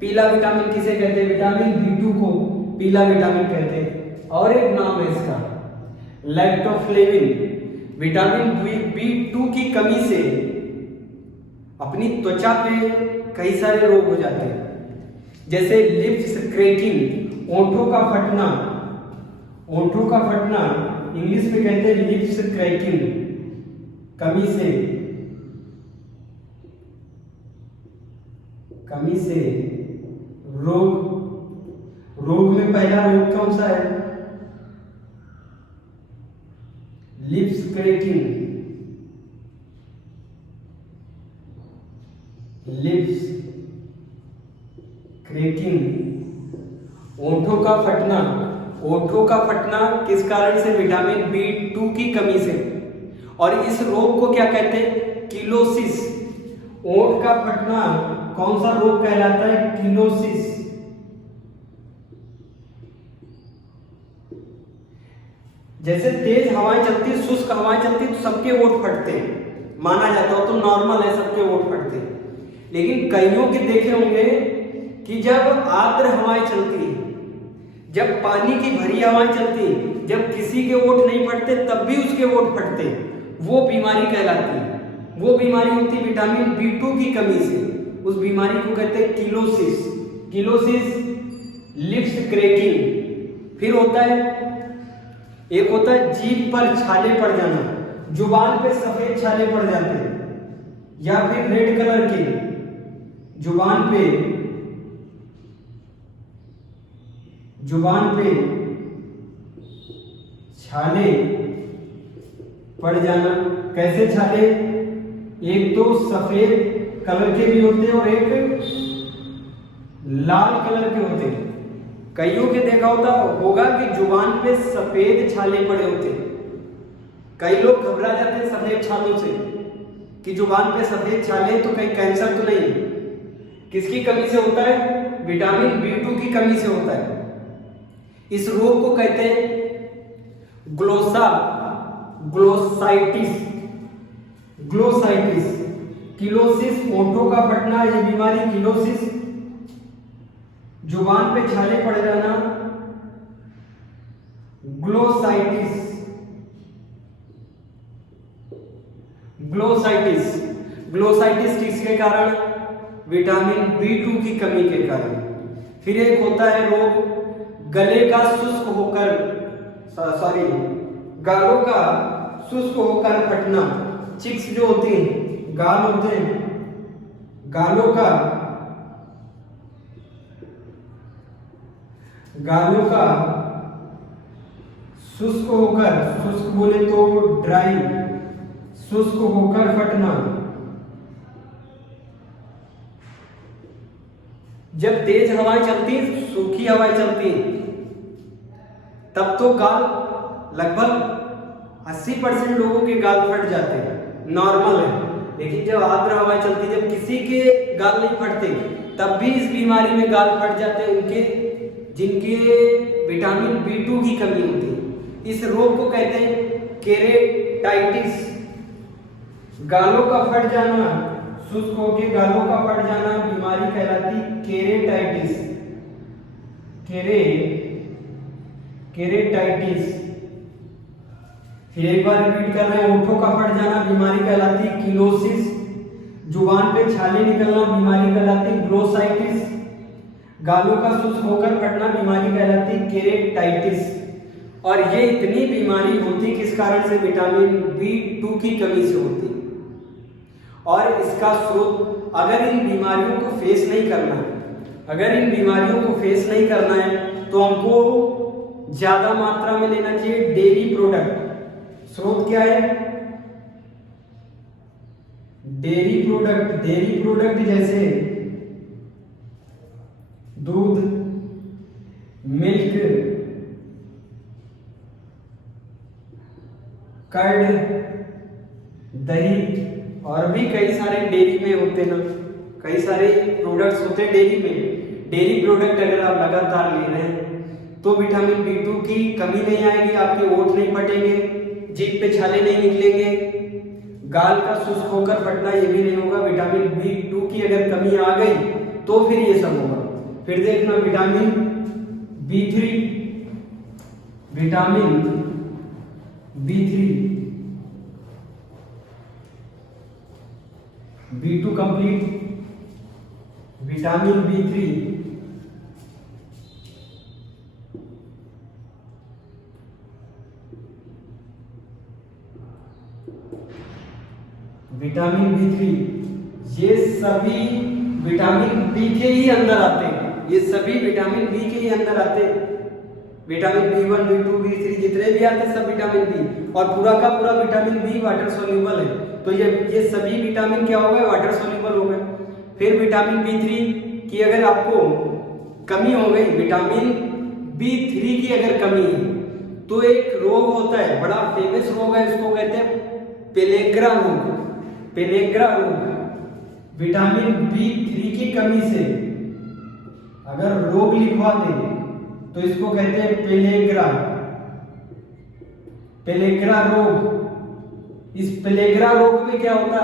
पीला विटामिन किसे कहते हैं, विटामिन B2 को पीला विटामिन कहते हैं। और एक नाम है इसका लैक्टोफ्लेविन। विटामिन B2 की कमी से अपनी त्वचा पे कई सारे रोग हो जाते हैं, जैसे लिप्स क्रैकिंग, ओंठों का फटना, ओंठों का फटना इंग्लिश में कहते हैं लिप्स क्रैकिंग, कमी से रोग में पहला रोग कौन सा है, लिप्स क्रैकिंग, लिप्स क्रैकिंग, ओंठों का फटना। ओंठों का फटना किस कारण से, विटामिन B2 की कमी से। और इस रोग को क्या कहते हैं, किलोसिस। ओंठ का फटना कौन सा रोग कहलाता है, किलोसिस। जैसे तेज हवाएं चलती, शुष्क हवाएं चलती तो सबके ओंठ फटते हैं, माना जाता हो तो नॉर्मल है, सबके ओंठ फटते हैं। लेकिन कईयों के देखे होंगे कि जब आर्द्र हवाएं चलती, जब पानी की भरी हवाएं चलती, जब किसी के ओंठ नहीं फटते तब भी उसके ओंठ फटते, वो बीमारी कहलाती है। वो बीमारी होती है विटामिन B2 की कमी से, उस बीमारी को कहते हैं किलोसिस। Cheilosis, lips cracking. फिर होता है, एक होता है जीभ पर छाले पड़ जाना, जुबान पे सफेद छाले पड़ जाते हैं, या फिर रेड कलर के जुबान पे छाले पड़ जाना। कैसे छाले, एक तो सफेद कलर के भी होते हैं और एक लाल कलर के होते हैं। कईयों के देखा होगा कि जुबान पे सफेद छाले पड़े होते हैं। कई लोग घबरा जाते हैं सफेद छालों से कि जुबान पे सफेद छाले तो कहीं कैंसर तो नहीं है। किसकी कमी से होता है, विटामिन B2 की कमी से होता है। इस रोग को कहते हैं ग्लोसाइटिस। किलोसिस, ओंठों का फटना, ये बीमारी किलोसिस, जुबान पे छाले पड़ जाना, ग्लोसाइटिस, ग्लोसाइटिस, ग्लोसाइटिस किसके कारण? विटामिन B2 की कमी के कारण। फिर एक होता है रोग गले का शुष्क होकर, सॉरी, गालों का शुष्क होकर फटना। चिक्स जो होती हैं, गाल होते हैं, गालों का शुष्क होकर, शुष्क बोले तो ड्राई, शुष्क होकर फटना। जब तेज हवाएं चलती, सूखी हवाएं चलती, तब तो गाल लगभग 80% लोगों के गाल फट जाते हैं, नॉर्मल है। लेकिन जब आर्द्र हवाएं चलती, जब किसी के गाल नहीं फटते, तब भी इस बीमारी में गाल फट जाते हैं उनके, जिनके विटामिन B2 की कमी होती है। इस रोग को कहते हैं केरेटाइटिस। गालों का फट जाना, शुष्क होकर गालों का फट जाना बीमारी कहलाती केरेटाइटिस, केरेटाइटिस। फिर एक बार रिपीट कर रहे हैं, होठों का फट जाना बीमारी कहलाती किलोसिस। जुबान पे छाले निकलना बीमारी कहलाती ग्लोसाइटिस। गालों का शुष्क होकर फटना बीमारी कहलाती केरेटाइटिस। और ये इतनी बीमारी होती किस कारण से? विटामिन B2 की कमी से होती। और इसका स्रोत, अगर इन बीमारियों को फेस नहीं करना है, अगर इन बीमारियों को फेस नहीं करना है तो हमको ज्यादा मात्रा में लेना चाहिए डेयरी प्रोडक्ट। स्रोत क्या है? Dairy product. डेयरी प्रोडक्ट जैसे दूध, मिल्क, कर्ड, दही, और भी कई सारे डेयरी में होते ना, कई सारे प्रोडक्ट्स होते हैं डेयरी में। डेयरी प्रोडक्ट अगर आप लगातार ले रहे हैं तो विटामिन B2 की कमी नहीं आएगी, आपके होंठ नहीं फटेंगे, जीभ पे छाले नहीं निकलेंगे, गाल का शुष्क होकर फटना ये भी नहीं होगा। विटामिन B2 की अगर कमी आ गई तो फिर ये सब होगा। फिर देखना vitamin B3, vitamin B3, B2 complete, vitamin B3, vitamin B3, ये सभी विटामिन बी के ही अंदर आते हैं। ये सभी विटामिन बी के ही अंदर आते हैं। विटामिन B1, B2, B3 जितने भी आते हैं सब विटामिन बी। और पूरा का पूरा विटामिन बी वाटर सोल्यूबल है, तो ये सभी विटामिन क्या हो गए? वाटर सोल्यूबल हो गए। फिर विटामिन B3 की अगर आपको कमी हो गई, विटामिन B3 की अगर कमी है तो एक रोग होता है, बड़ा फेमस रोग है, इसको कहते हैं पेलेग्रा रोग। पेलेग्रा रोग, विटामिन B3 की कमी से अगर रोग लिखवा दें तो इसको कहते हैं पेलेग्रा, पेलेग्रा रोग। इस पेलेग्रा रोग में क्या होता?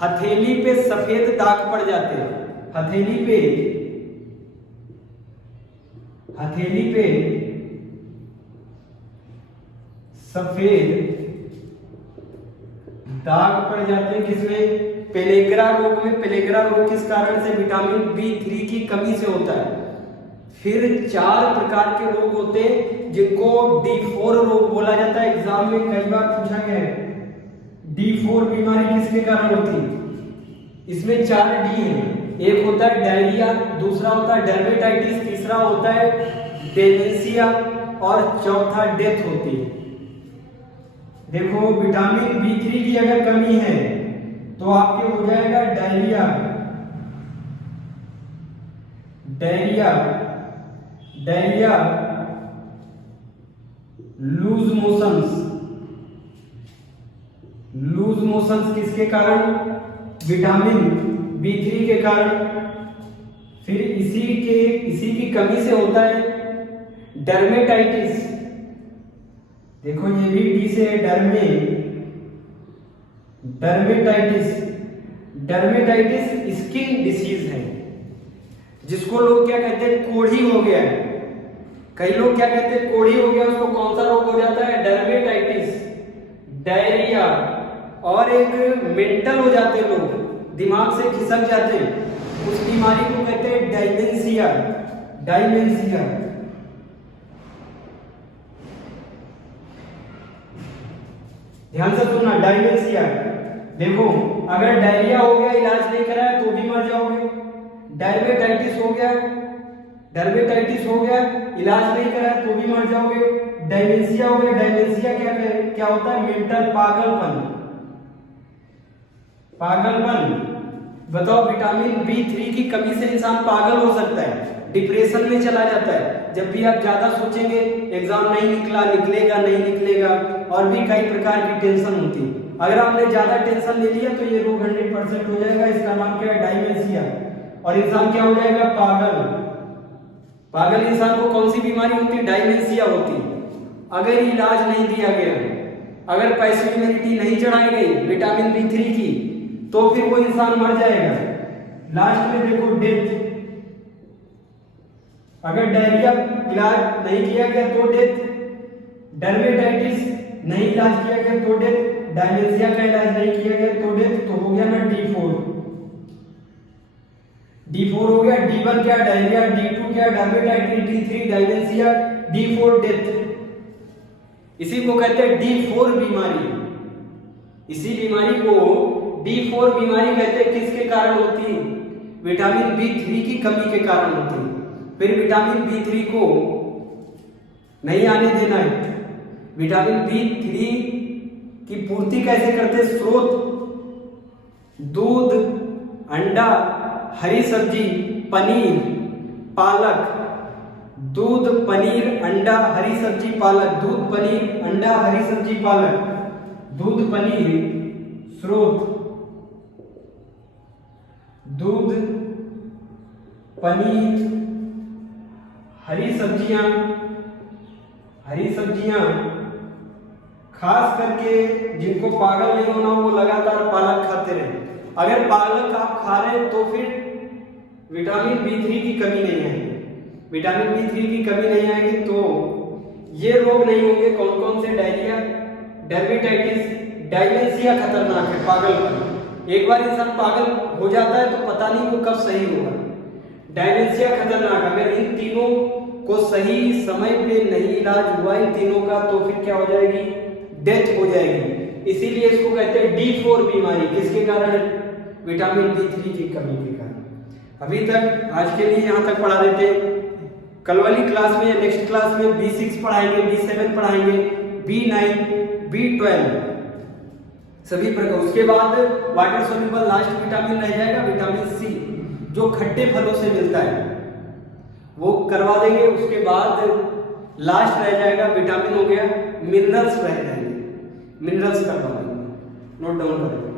हथेली पे सफेद दाग पड़ जाते हैं, हथेली पे सफेद दाग पड़ जाते हैं। किसमें? पेलेग्रा रोग में। पेलेग्रा रोग किस कारण से? विटामिन B3 की कमी से होता है। फिर 4 प्रकार के रोग होते हैं जिनको D4 रोग बोला जाता है। एग्जाम में कई बार पूछा गया है D4 बीमारी किसके कारण होती है? इसमें 4 D है। एक होता है डायरिया, दूसरा होता है डर्मेटाइटिस, तीसरा होता है डेमेंशिया और चौथा डेथ होती है। देखो विटामिन B3 की अगर कमी है तो आपके हो जाएगा diarrhoea, diarrhoea, diarrhoea, loose motions. Loose motions किसके कारण? विटामिन B3 के कारण। फिर इसी की कमी से होता है डर्मेटाइटिस। देखो ये भी डी से है, डर्मेटाइटिस। डर्मेटाइटिस स्किन डिसीज है जिसको लोग क्या कहते हैं? कोढ़ी हो गया है। कई लोग क्या कहते हैं, कोढ़ी हो गया उसको कौन सा रोग हो जाता है, डर्मेटाइटिस, डायरिया, और एक मेंटल हो जाते हैं लोग, दिमाग से खिसक जाते हैं, उस बीमारी को कहते हैं डायमेंशिया। डायमेंशिया ध्यान से सुनना, डायमेंशिया। देखो अगर डायरिया हो गया इलाज नहीं कराया तो भी मर जाओगे, डर्मेटाइटिस हो गया, डर्मेटाइटिस हो गया इलाज नहीं कराया तो भी मर जाओगे, डायमेंशिया हो गया। डायमेंशिया क्या होता है, मेंटल पागलपन। पागलपन बताओ, विटामिन B3 की कमी से इंसान पागल हो सकता है, डिप्रेशन में चला जाता है। जब भी आप ज्यादा सोचेंगे एग्जाम नहीं निकला, निकलेगा नहीं निकलेगा, और भी कई प्रकार की टेंशन होती है। अगर आपने ज्यादा टेंशन ले लिया तो ये रोग 100% हो जाएगा। इसका नाम क्या है, डायमेंशिया। और इंसान क्या हो जाएगा, पागल। पागल इंसान को कौन सी बीमारी होती है, डायमेंशिया होती है। अगर इलाज नहीं दिया गया, अगर पैसिविटी नहीं चढ़ाई गई विटामिन B3 की, तो फिर वो इंसान मर जाएगा। लास्ट में देखो डेथ। अगर डायरिया इलाज नहीं किया गया तो डेथ, डर्मेटाइटिस नहीं इलाज किया गया तो डेथ, डायमेंशिया का इलाज नहीं किया गया तो डेथ। तो हो गया ना D4। D4 हो गया। D1 क्या, डायरिया, D2 क्या, डर्मेटाइटिस, D3 डायमेंशिया, D4 डेथ। इसी को कहते हैं D4 बीमारी। इसी बीमारी को D4 बीमारी कहते हैं। किसके कारण होती है, विटामिन B3 की कमी के कारण होती है। फिर विटामिन B3 को नहीं आने देना है। विटामिन B3 की पूर्ति कैसे करते, स्रोत दूध, अंडा, हरी सब्जी, पनीर, पालक। दूध, पनीर, अंडा, हरी सब्जी, पालक। दूध, पनीर, अंडा, हरी सब्जी, पालक। दूध, पनीर स्रोत, दूध, पनीर, हरी सब्जियां। हरी सब्जियां खास करके जिनको पागल नहीं होना वो लगातार पालक खाते रहे। अगर पालक आप खा रहे हैं तो फिर विटामिन B3 की कमी नहीं आएगी। विटामिन B3 की कमी नहीं आएगी तो ये रोग नहीं होंगे। कौन कौन से, डायरिया, डर्मेटाइटिस, डायमेंशिया खतरनाक है, पागलपन। एक बार इंसान पागल हो जाता है तो पता नहीं वो कब सही होगा। डायमेंशिया खतरनाक, अगर इन तीनों को सही समय पे नहीं इलाज हुआ इन तीनों का तो फिर क्या हो जाएगी, डेथ हो जाएगी। इसीलिए इसको कहते हैं D4 बीमारी। किसके कारण, विटामिन B3 की कमी के कारण। अभी तक आज के लिए यहाँ तक पढ़ा देते। कल वाली क्लास में, नेक्स्ट क्लास में B6 पढ़ाएंगे, B7 पढ़ाएंगे, B9, B12 सभी प्रकार। उसके बाद वाटर सोल्यूबल लास्ट विटामिन रह जाएगा, विटामिन C, जो खट्टे फलों से मिलता है, वो करवा देंगे। उसके बाद लास्ट रह जाएगा विटामिन, हो गया मिनरल्स रह जाएंगे, मिनरल्स करवा देंगे। नोट डाउन करें।